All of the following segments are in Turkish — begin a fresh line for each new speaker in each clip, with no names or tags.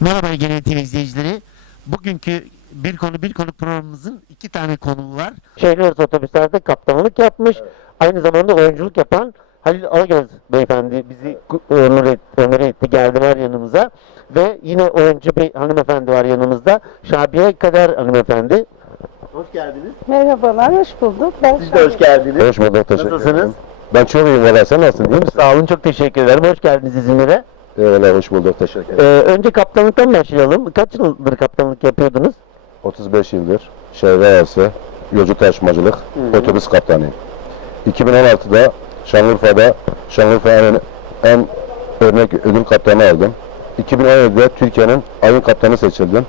Merhaba Genel TV izleyicileri. Bugünkü bir konu bir konu programımızın iki tane konuğu var. Şehir arası otobüslerde kaptanlık yapmış. Aynı zamanda oyunculuk yapan Halil Alagöz beyefendi bizi ku- onur, et, onur etti geldiler yanımıza. Ve yine oyuncu bir hanımefendi var yanımızda. Şabiye Kader hanımefendi. Hoş geldiniz.
Merhabalar, hoş bulduk. Ben
Siz de hoş geldiniz.
Hoş bulduk, teşekkür
Nasılsınız?
ederim. Ben çok iyiyim valla, sen nasılsın, değil misin?
Sağ olun çok teşekkür ederim. Hoş geldiniz İzmir'e.
Eyvallah, hoş bulduk, teşekkür ederim.
Ee, önce kaptanlıktan başlayalım. Kaç yıldır kaptanlık yapıyordunuz?
35 yıldır şehir arası yolcu taşımacılık otobüs kaptanıyım. 2016'da Şanlıurfa'da Şanlıurfa'nın en örnek ödül kaptanı aldım. 2017'de Türkiye'nin ayın kaptanı seçildim.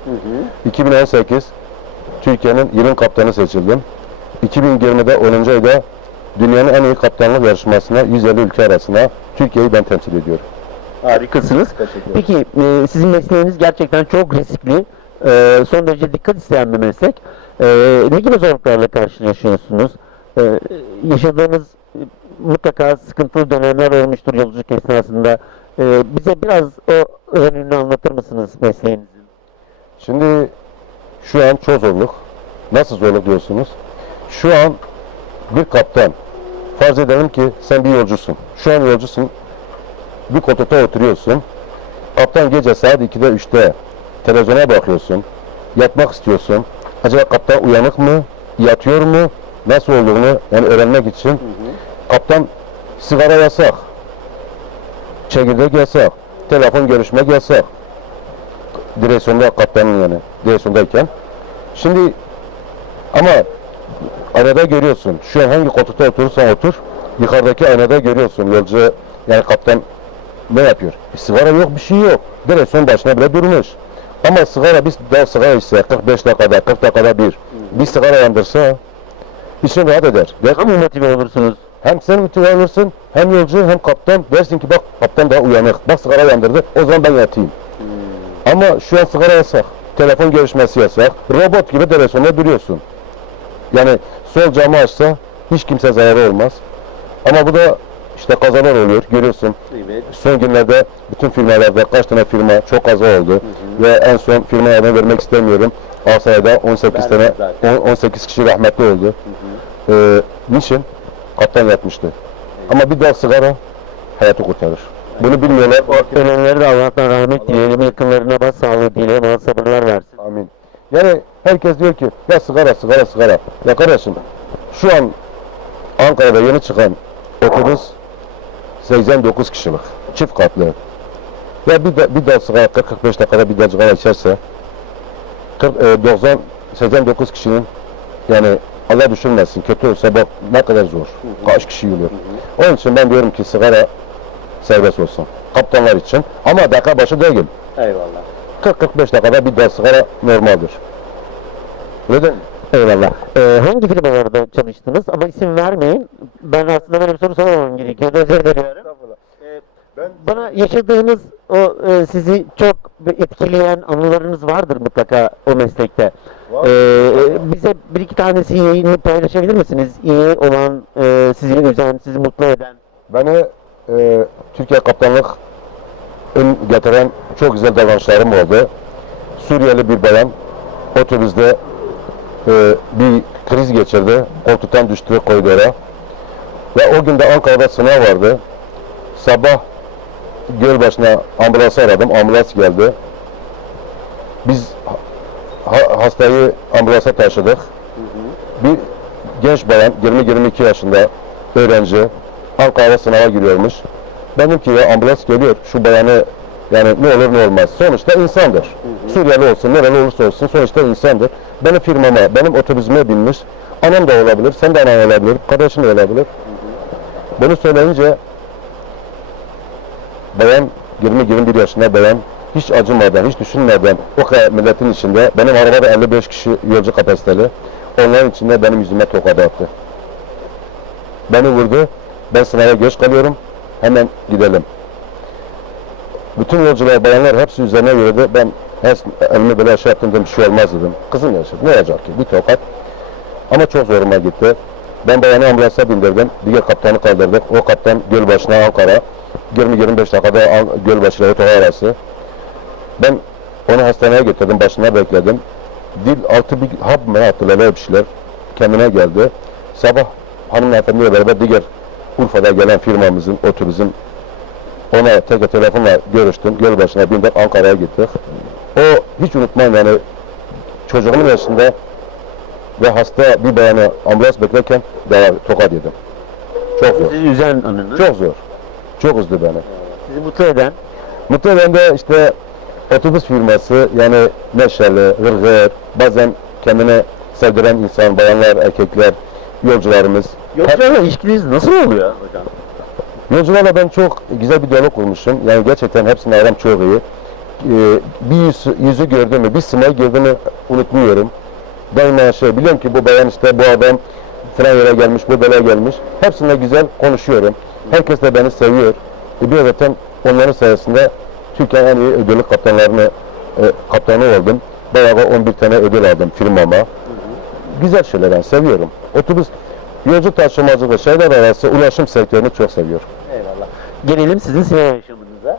2018 Türkiye'nin yılın kaptanı seçildim. 2020'de 10. ayda dünyanın en iyi kaptanlık yarışmasına 150 ülke arasında Türkiye'yi ben temsil ediyorum.
Harikasınız. Peki e, sizin mesleğiniz gerçekten çok riskli. e, son derece dikkat isteyen bir meslek. E, ne gibi zorluklarla karşılaşıyorsunuz? E, yaşadığınız e, mutlaka sıkıntılı dönemler olmuştur yolculuk esnasında. E, bize biraz o yönünü anlatır mısınız mesleğinizin?
Şimdi şu an çok zorluk. Nasıl zorluk diyorsunuz? Şu an bir kaptan. Farz edelim ki sen bir yolcusun. Şu an yolcusun. Bir koltukta oturuyorsun. Kaptan gece saat 2'de 3'te televizyona bakıyorsun. Yatmak istiyorsun. Acaba kaptan uyanık mı? Yatıyor mu? Nasıl olduğunu yani öğrenmek için kaptan sigara yasak. Çekirdek yasak. Telefon görüşmek yasak direksiyonda kaptanın yani direksiyondayken. Şimdi ama arada görüyorsun. Şu an hangi koltukta oturursan otur. Yukarıdaki aynada görüyorsun yolcu yani kaptan ne yapıyor? E, sigara yok bir şey yok. Direksiyon başına bile durmuş. Ama sigara biz daha sigara içse 45 dakikada 40 dakikada bir bir sigara yandırsa için rahat eder. Der,
Ama motive olursunuz.
hem sen motive olursun hem yolcu hem kaptan dersin ki bak kaptan daha uyanık. Bak sigara yandırdı o zaman ben yatayım. Ama şu an sigara yasak. Telefon görüşmesi yasak. Robot gibi telefonda duruyorsun. Yani sol camı açsa hiç kimse zararı olmaz. Ama bu da işte kazalar oluyor. Görüyorsun. Son günlerde bütün firmalarda kaç tane firma çok kaza oldu. Ve en son firma adını vermek istemiyorum. Aksaray'da 18 tane on- 18 kişi rahmetli oldu. Ee, niçin? Kaptan yatmıştı. Ama bir daha sigara hayatı kurtarır. Bunu bilmiyorlar.
Ölenlere de Allah'tan rahmet dileyelim. Yakınlarına başsağlığı dileyelim. Allah sabırlar versin.
Amin. Yani herkes diyor ki ya sigara sigara sigara. Ya kardeşim şu an Ankara'da yeni çıkan otobüs 89 kişilik. Çift katlı. Ya bir, de, bir sigara 40-45 dakikada bir sigara içerse 40, e, 90 89 kişinin yani Allah düşünmesin kötü olsa bak ne kadar zor. Kaç kişi yürüyor. Onun için ben diyorum ki sigara serbest olsun. Kaptanlar için. Ama dakika başı değil.
Eyvallah.
40-45 dakikada bir daha sigara normaldir. Neden?
Eyvallah. Ee, hangi firmalarda çalıştınız? Ama isim vermeyin. Ben aslında böyle bir soru sormamam gerekiyor. Özür diliyorum.
Ben
Bana yaşadığınız o e, sizi çok etkileyen anılarınız vardır mutlaka o meslekte.
Var.
Ee, bize bir iki tanesini paylaşabilir misiniz? İyi olan, e, sizi üzen, sizi mutlu eden.
beni e, Türkiye kaptanlık ön getiren çok güzel davranışlarım oldu. Suriyeli bir bayan otobüste e, bir kriz geçirdi. Koltuktan düştü koridora. Ve o gün de Ankara'da sınav vardı. Sabah Gölbaşı'na ambulansı aradım. Ambulans geldi. Biz ha- hastayı ambulansa taşıdık. Bir genç bayan 20-22 yaşında öğrenci Ankara'da sınava giriyormuş. Benim ki ya ambulans geliyor şu bayanı yani ne olur ne olmaz. Sonuçta insandır. Suriyeli olsun, nereli olursa olsun sonuçta insandır. Benim firmama, benim otobüsüme binmiş. Anam da olabilir, sen de anan olabilir, kardeşin de olabilir. Bunu söyleyince bayan 20-21 yaşında bayan hiç acımadan, hiç düşünmeden o kadar milletin içinde benim arabada 55 kişi yolcu kapasiteli. Onların içinde benim yüzüme tokadı attı. Beni vurdu. Ben sınava geç kalıyorum. Hemen gidelim. Bütün yolcular, bayanlar hepsi üzerine yürüdü. Ben elimi böyle şey yaptım dedim, bir şey olmaz dedim. Kızım yaşadı. Ne olacak ki? Bir tokat. Ama çok zoruma gitti. Ben bayanı ambulansa bindirdim. Diğer kaptanı kaldırdık. O kaptan Gölbaşı'na Ankara. 20-25 dakikada Gölbaşı ile Otogar arası. Ben Onu hastaneye getirdim, başına bekledim. Dil altı bir hap mı attılar öyle bir şeyler. Kendine geldi. Sabah hanımefendiyle beraber diğer Urfa'da gelen firmamızın, oturizm ona tek telefonla görüştüm. Gölbaşı'na bindik, Ankara'ya gittik. O hiç unutmam yani çocuğumun yaşında ve hasta bir bayanı ambulans beklerken daha tokat yedim. Çok zor.
Sizi üzen anınız.
Çok zor. Çok üzdü beni.
Sizi mutlu eden.
Mutlu eden de işte otobüs firması yani neşeli, hırgır, bazen kendine sevdiren insan, bayanlar, erkekler, yolcularımız.
Yolcularla ilişkiniz nasıl oluyor hocam?
Yolcularla ben çok güzel bir diyalog kurmuşum. Yani gerçekten hepsinin aram çok iyi. Ee, bir yüz, yüzü gördüğümü, bir simayı gördüğümü unutmuyorum. Daima şey, biliyorum ki bu bayan işte bu adam filan yere gelmiş, bu böyle gelmiş. Hepsine güzel konuşuyorum. Herkes de beni seviyor. E bir zaten onların sayesinde Türkiye'nin en iyi ödüllü kaptanlarını, e, kaptanı oldum. Bayağı 11 tane ödül aldım firmama. Güzel şeyler yani seviyorum. Otobüs, yolcu taşımacılığı, şeyler arası ulaşım sektörünü çok seviyorum.
Gelelim sizin sinema yaşamınıza.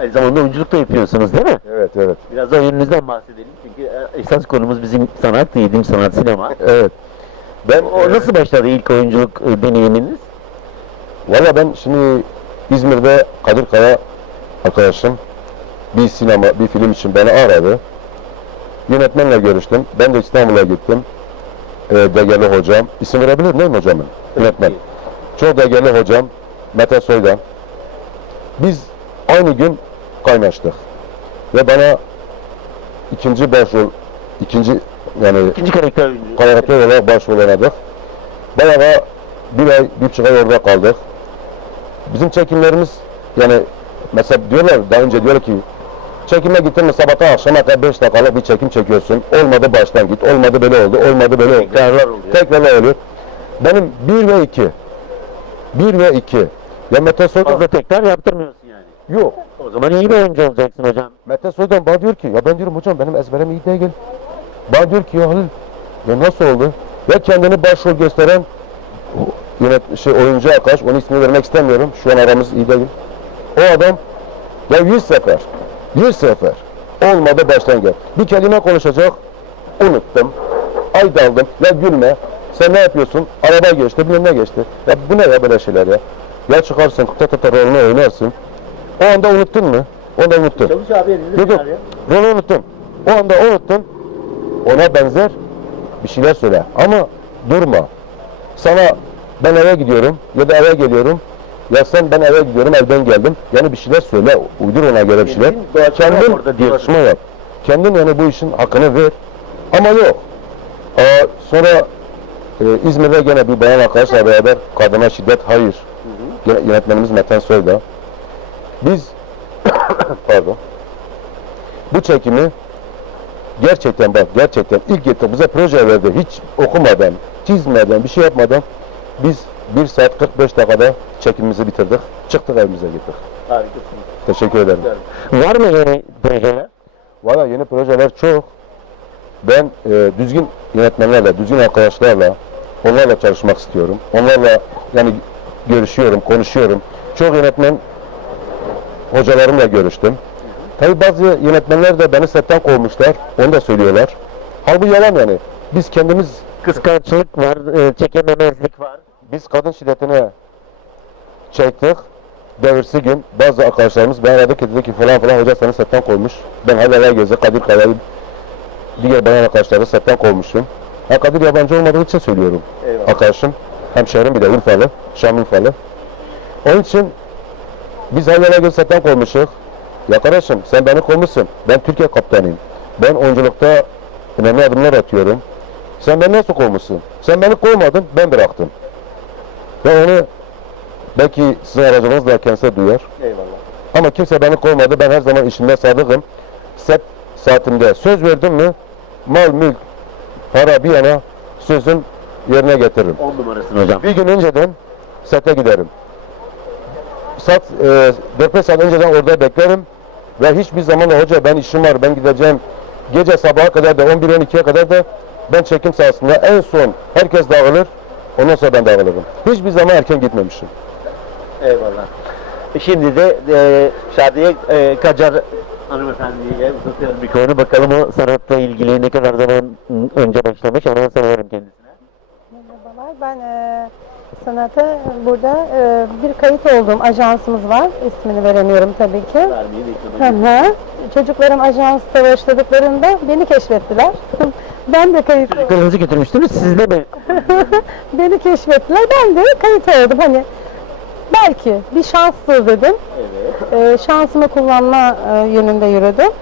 Aynı zamanda oyunculuk da yapıyorsunuz değil mi?
Evet, evet.
Biraz da oyununuzdan bahsedelim. Çünkü e, esas konumuz bizim sanat, yedim sanat, sinema.
Evet. Ben
O nasıl başladı ilk oyunculuk e, deneyiminiz?
Valla ben şimdi İzmir'de Kadir Kaya arkadaşım bir sinema, bir film için beni aradı. Yönetmenle görüştüm. Ben de İstanbul'a gittim. Ee, Degeli hocam. İsim verebilir miyim hocamın? Yönetmen. Çok degeli hocam. Mete Soydan. Biz aynı gün kaynaştık. Ve bana ikinci başrol, ikinci yani
İkinci karakter
karakter olarak başrol oynadık. Bayağı bir ay, bir buçuk ay orada kaldık. Bizim çekimlerimiz yani mesela diyorlar daha önce diyor ki çekime gittin mi sabahtan akşama kadar 5 dakikalık bir çekim çekiyorsun. Olmadı baştan git. Olmadı böyle oldu. Olmadı böyle oldu.
Tekrarlar oluyor.
Tekrarlar oluyor. Benim 1 ve 2. 1 ve 2. Ya Mete Soydan
Fazla tekrar yaptırmıyorsun yani.
yok.
O zaman iyi bir oyuncu olacaksın hocam.
Mete Soydan bana diyor ki ya ben diyorum hocam benim ezberim iyi değil. Bana diyor ki ya Halil ya nasıl oldu? Ve kendini başrol gösteren yönet şey oyuncu arkadaş onun ismini vermek istemiyorum. Şu an aramız iyi değil. O adam ya 100 sefer 100 sefer olmadı baştan gel. Bir kelime konuşacak unuttum. Ay daldım. Ya gülme. Sen ne yapıyorsun? Araba geçti, bilmem ne geçti. Ya bu ne ya böyle şeyler ya? Ya çıkarsın, ta ta ta rolünü oynarsın. O anda unuttun mu? O da unuttun.
Çavuş abi
Yok yok. Rolü unuttum. O anda unuttun. Ona benzer bir şeyler söyle. Ama durma. Sana ben eve gidiyorum ya da eve geliyorum. Ya sen ben eve gidiyorum evden geldim. Yani bir şeyler söyle. Uydur ona göre bir şeyler.
Kendin doğaçlama
yap. Kendin yani bu işin hakkını ver. Ama yok. Aa, sonra e, İzmir'de gene bir bayan arkadaşla beraber kadına şiddet hayır. Yönetmenimiz Meten Soyda. Biz pardon. Bu çekimi gerçekten bak gerçekten ilk getirdik bize proje verdi. Hiç okumadan, çizmeden, bir şey yapmadan biz 1 saat 45 dakikada çekimimizi bitirdik. Çıktık evimize gittik.
Harikasınız.
Teşekkür ederim.
Var mı yeni projeler?
Valla yeni projeler çok. Ben e, düzgün yönetmenlerle, düzgün arkadaşlarla onlarla çalışmak istiyorum. Onlarla yani görüşüyorum, konuşuyorum. Çok yönetmen hocalarımla görüştüm. Tabii bazı yönetmenler de beni setten kovmuşlar. Onu da söylüyorlar. Halbuki yalan yani. Biz kendimiz
Kıskançlık var, e, çekememezlik var.
biz kadın şiddetine çektik. Devirsi gün bazı arkadaşlarımız beni aradı ki dedi ki falan falan hoca seni setten koymuş. Ben hala gözü Kadir Kaya'yı diğer bayan arkadaşları setten kovmuşum. Ha Kadir yabancı olmadığı için söylüyorum.
Eyvallah.
Arkadaşım hemşehrim bir de Urfalı, Şam Urfalı. Onun için biz hala göz setten koymuşuz. Ya kardeşim sen beni koymuşsun. Ben Türkiye kaptanıyım. Ben oyunculukta önemli adımlar atıyorum. Sen beni nasıl koymuşsun? Sen beni koymadın, ben bıraktım. Ve onu belki sizin aracınızla kendisi duyar.
Eyvallah.
Ama kimse beni koymadı. Ben her zaman işimde sadıkım. Set saatimde söz verdim mi mal, mülk, para bir yana sözüm yerine getiririm.
10 numarasın hocam.
Bir gün önceden sete giderim. Saat e, 4-5 saat önceden orada beklerim ve hiçbir zaman da hoca ben işim var ben gideceğim gece sabaha kadar da 11-12'ye kadar da ben çekim sahasında en son herkes dağılır ondan sonra ben dağılırım. Hiçbir zaman erken gitmemişim.
Eyvallah. Şimdi de e, Şadiye e, Kacar hanımefendiye uzatıyorum mikrofonu. Bakalım o sanatla ilgili ne kadar zaman önce başlamış. Hemen sorarım kendisine.
Ben e, sanata burada e, bir kayıt olduğum ajansımız var. İsmini veremiyorum tabii ki. Hı. Çocuklarım ajansta başladıklarında beni keşfettiler. ben de kayıt
Çocuklarınızı götürmüştünüz. Siz de mi?
beni keşfettiler. Ben de kayıt oldum. Hani belki bir şanstır dedim.
Evet.
E, şansımı kullanma e, yönünde yürüdüm.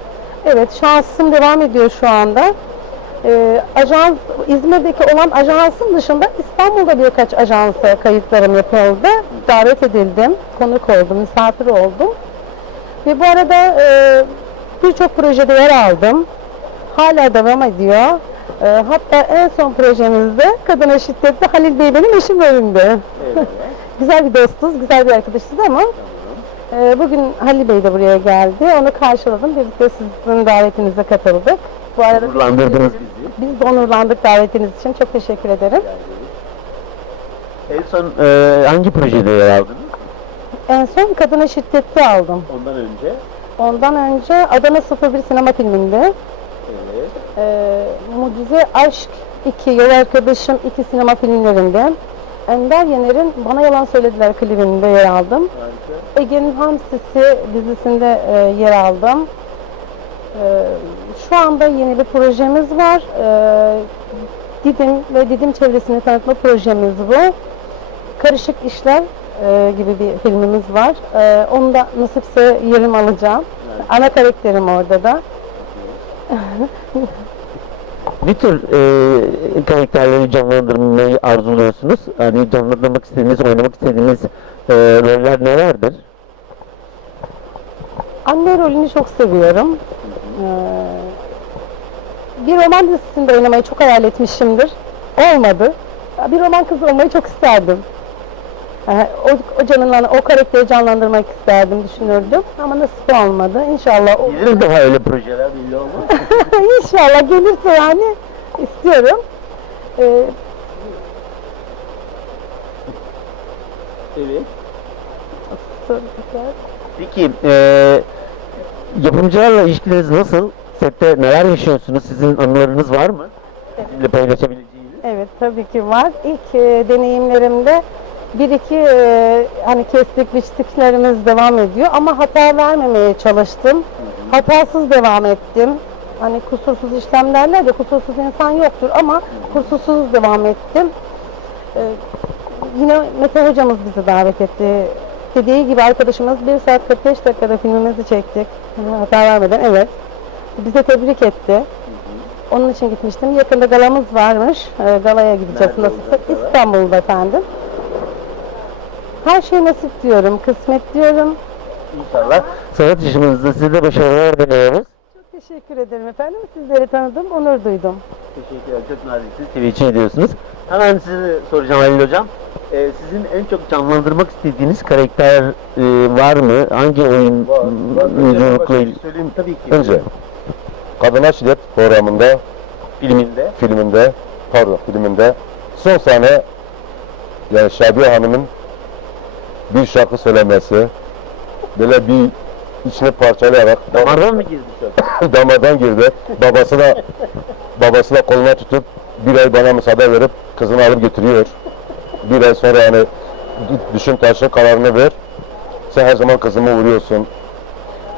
Evet şansım devam ediyor şu anda. E, ajans İzmir'deki olan ajansın dışında İstanbul'da birkaç ajansa kayıtlarım yapıldı. Davet edildim, konuk oldum, misafir oldum. Ve bu arada e, birçok projede yer aldım. Hala devam ediyor. E, hatta en son projemizde kadına şiddette Halil Bey benim eşim rolünde.
Evet.
Güzel bir dostuz, güzel bir arkadaşız ama bugün Halil Bey de buraya geldi. Onu karşıladım. Birlikte sizin davetinize katıldık. Bu arada
Gururlandırdınız bizi.
biz de onurlandık davetiniz için. Çok teşekkür ederim.
En son e, hangi projede yer aldınız?
En son kadına şiddette aldım.
Ondan önce.
Ondan önce Adana 01 sinema filminde
Evet.
e, Mucize Aşk 2, Yol Arkadaşım 2 sinema filmlerinde Ender Yener'in Bana Yalan Söylediler klibinde yer aldım. Ege'nin Hamsisi dizisinde e, yer aldım. E, şu anda yeni bir projemiz var. E, Didim ve Didim çevresini tanıtma projemiz bu. Karışık İşler e, gibi bir filmimiz var. E, onu da nasipse yerim alacağım. Ana karakterim orada da.
Ne tür e, karakterleri canlandırmayı arzuluyorsunuz? Hani canlandırmak istediğiniz, oynamak istediğiniz e, roller nelerdir?
Anne rolünü çok seviyorum. E, bir roman dizisinde oynamayı çok hayal etmişimdir. Olmadı. Bir roman kızı olmayı çok isterdim. E, o, o canından, o karakteri canlandırmak isterdim, düşünürdüm. Ama nasip olmadı. İnşallah o-
Gelir daha öyle projeler belli olmaz.
İnşallah gelirse yani istiyorum. Ee,
evet.
sorular.
Peki e, yapımcılarla ilişkileriniz nasıl? Sette neler yaşıyorsunuz? Sizin anılarınız var mı? Bizimle paylaşabileceğiniz.
Evet tabii ki var. İlk e, deneyimlerimde bir iki e, hani kestik biçtiklerimiz devam ediyor ama hata vermemeye çalıştım. Hatasız devam ettim. Hani kusursuz işlem derler de kusursuz insan yoktur ama kusursuz devam ettim. Ee, yine Mete hocamız bizi davet etti. Dediği gibi arkadaşımız 1 saat 45 dakikada filmimizi çektik. Hata vermeden evet. Bize tebrik etti. Onun için gitmiştim. Yakında galamız varmış. Ee, galaya gideceğiz
Nerede
nasılsa.
olacak gala?
İstanbul'da efendim. Her şey nasip diyorum, kısmet diyorum.
İnşallah. Sanat işimizde size de başarılar diliyoruz.
Teşekkür ederim efendim. Sizleri tanıdım, onur duydum.
Teşekkür ederim. Çok naziksiniz. Teveccüh ediyorsunuz. Hemen size soracağım Halil Hocam. Ee, sizin en çok canlandırmak istediğiniz karakter e, var mı? Hangi oyun oyunculukla il-
söyleyeyim.
Tabii ki.
Önce Kadına Şiddet programında,
filminde.
filminde, pardon filminde son sahne yani Şabiye Hanım'ın bir şarkı söylemesi böyle bir içine parçalayarak
Damardan mı girdi
damardan girdi. Babası da babası da koluna tutup bir ay bana müsaade verip kızını alıp götürüyor. Bir ay sonra yani düşün taşın kararını ver. Sen her zaman kızımı vuruyorsun.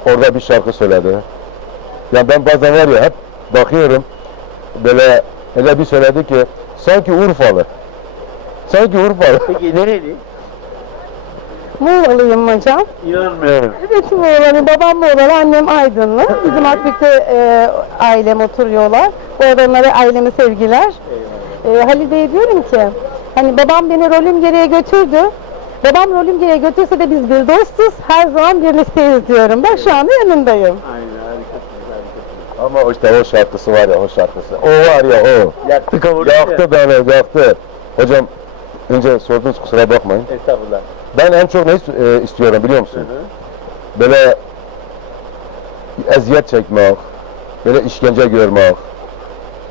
Orada bir şarkı söyledi. Ya ben bazen var ya hep bakıyorum böyle öyle bir söyledi ki sanki Urfalı. Sanki Urfalı.
Peki nereli?
Muğla'lıyım hocam.
İnanmıyorum.
Evet Muğla'lı, babam Muğla'lı, annem Aydınlı. Bizim Akbük'te e, ailem oturuyorlar. Bu arada onlara aileme sevgiler. E, Halil Bey diyorum ki, hani babam beni rolüm gereği götürdü. Babam rolüm gereği götürse de biz bir dostuz, her zaman birlikteyiz diyorum. Ben şu anda yanındayım.
Aynen harikasınız harikasınız.
Ama işte o şarkısı var ya o şarkısı. O var ya o.
Yaktı kavurdu
Yaktı beni yaktı. Hocam önce sordunuz kusura bakmayın.
Estağfurullah.
Ben en çok ne e, istiyorum biliyor musun?
Hı hı.
Böyle eziyet çekmek, böyle işkence görmek,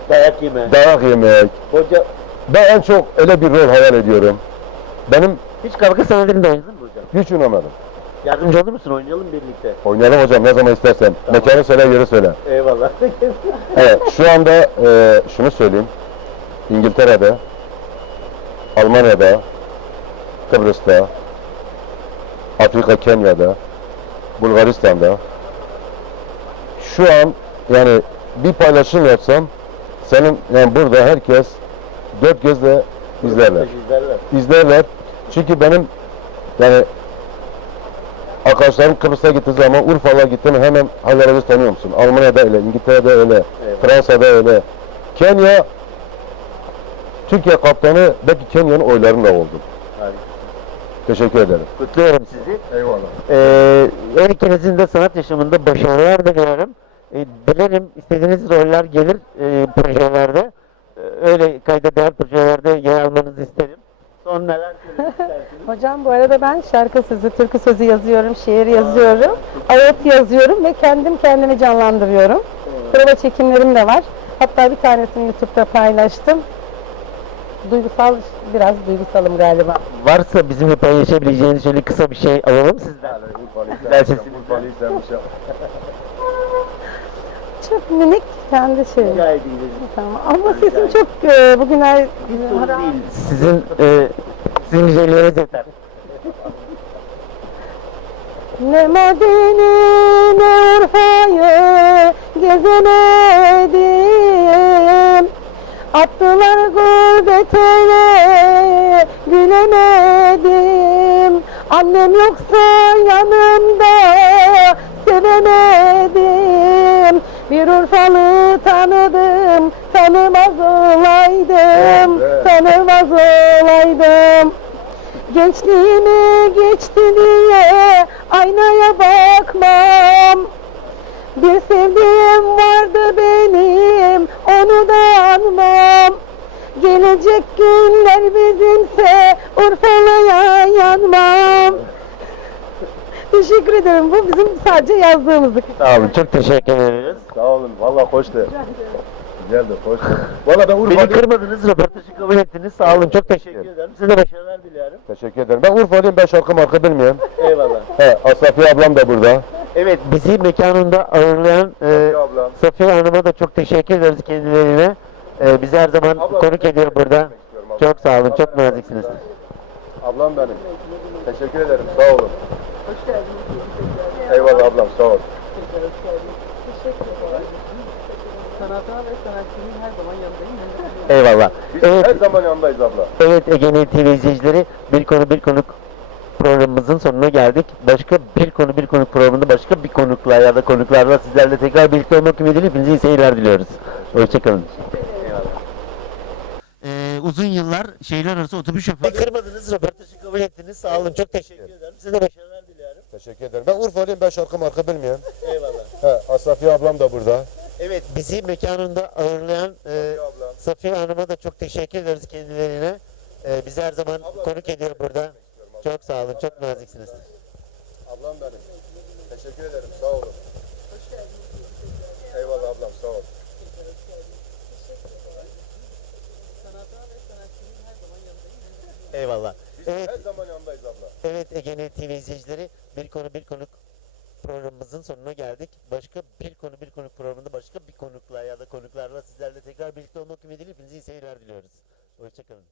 Dayak yeme.
dayak yemek.
Hoca
Ben en çok öyle bir rol hayal ediyorum. Benim
hiç kavga sanatını oynadın mı hocam?
hiç oynamadım.
Yardımcı olur musun? Oynayalım birlikte.
Oynayalım hocam ne zaman istersen. Mekanı söyle, yeri söyle.
Eyvallah.
Evet, şu anda e, şunu söyleyeyim. İngiltere'de, Almanya'da, Kıbrıs'ta, Afrika, Kenya'da, Bulgaristan'da şu an yani bir paylaşım yapsam senin yani burada herkes dört gözle izlerler.
İzlerler.
İzlerler. Çünkü benim yani arkadaşlarım Kıbrıs'a gittiği zaman Urfa'ya gittim hemen Halil tanıyor musun? Almanya'da öyle, İngiltere'de öyle,
Evet.
Fransa'da öyle. Kenya Türkiye kaptanı belki Kenya'nın oylarıyla oldu. Teşekkür ederim.
Kutluyorum sizi.
Eyvallah.
Ee, her ikinizin de sanat yaşamında başarılar diliyorum. Ee, dilerim istediğiniz roller gelir e, projelerde. Ee, öyle kayda değer projelerde yer almanızı isterim. Son neler?
Hocam bu arada ben şarkı sözü, türkü sözü yazıyorum, şiir yazıyorum, ağıt yazıyorum ve kendim kendimi canlandırıyorum. Prova çekimlerim de var. Hatta bir tanesini YouTube'da paylaştım. Duygusal, biraz duygusalım galiba.
Varsa bizimle paylaşabileceğiniz şöyle kısa bir şey alalım sizden. Güzel sesiniz.
Çok minik kendi şey. Tamam. Ama sesim çok e, bugün her.
Sizin e, sizin güzelliğiniz yeter.
Ne Medine ne Urfa'yı gezemedim Attılar gurbetine gülemedim. Annem yoksa yanımda sevemedim. Bir Urfalı tanıdım tanımaz olaydım
Evet.
Tanımaz olaydım. Gençliğimi geçti diye aynaya bakmam Bir sevdiğim vardı benim onu da anmam Gelecek günler bizimse Urfalı'ya yanmam Teşekkür ederim. Bu bizim sadece yazdığımızdı.
Sağ olun. Çok teşekkür ederiz.
Sağ olun. Valla hoştu. Güzeldi, hoştu. Valla ben
Beni
Urfa'lıyım.
kırmadınız, röportajı kabul ettiniz. Sağ olun. Çok teşekkür ederim. Size de başarılar diliyorum.
Teşekkür ederim. Ben Urfa'lıyım. Ben şarkı marka bilmiyorum.
Eyvallah.
He, Asafiye ablam da burada.
Evet, bizi mekanında ağırlayan e,
ablam.
Safiye Hanım'a da çok teşekkür ederiz kendilerine. E, bizi her zaman konuk ediyor burada. Çok sağ olun, çok naziksiniz.
Ablam benim. Teşekkür ederim. Sağ olun. Eyvallah ablam. Sağ ol.
Sanata ve sanatçının her zaman yanındayım.
Eyvallah.
Biz
Evet,
her zaman yanındayız abla.
evet Ege TV izleyicileri bir konu bir konuk programımızın sonuna geldik. Başka bir konu bir konuk programında başka bir konukla ya da konuklarla sizlerle tekrar birlikte olmak ümidiyle hepinize iyi seyirler diliyoruz. Hoşçakalın. Ee, uzun yıllar şehirler arası otobüs şoförü. Kırmadınız, röportajı kabul ettiniz. Sağ olun, çok teşekkür ederim. Size de başarılar diliyorum.
Teşekkür ederim. Ben Urfa'lıyım. Ben şarkı marka bilmiyorum.
Eyvallah.
He, Asafiye ablam da burada.
Evet, bizi mekanında ağırlayan e. Safiye Hanım'a da çok teşekkür ederiz kendilerine. E, bizi her zaman konuk ediyor burada. Çok sağ olun, çok naziksiniz.
Ablam benim. Teşekkür ederim. Sağ olun. Eyvallah ablam. Sağ ol.
Eyvallah. Evet,
Her zaman yanındayız abla.
evet Ege TV izleyicileri bir konu bir konuk programımızın sonuna geldik. Başka bir konu bir konuk programında başka bir konukla ya da konuklarla sizlerle tekrar birlikte olmak ümidiyle hepinize iyi seyirler diliyoruz. Hoşçakalın.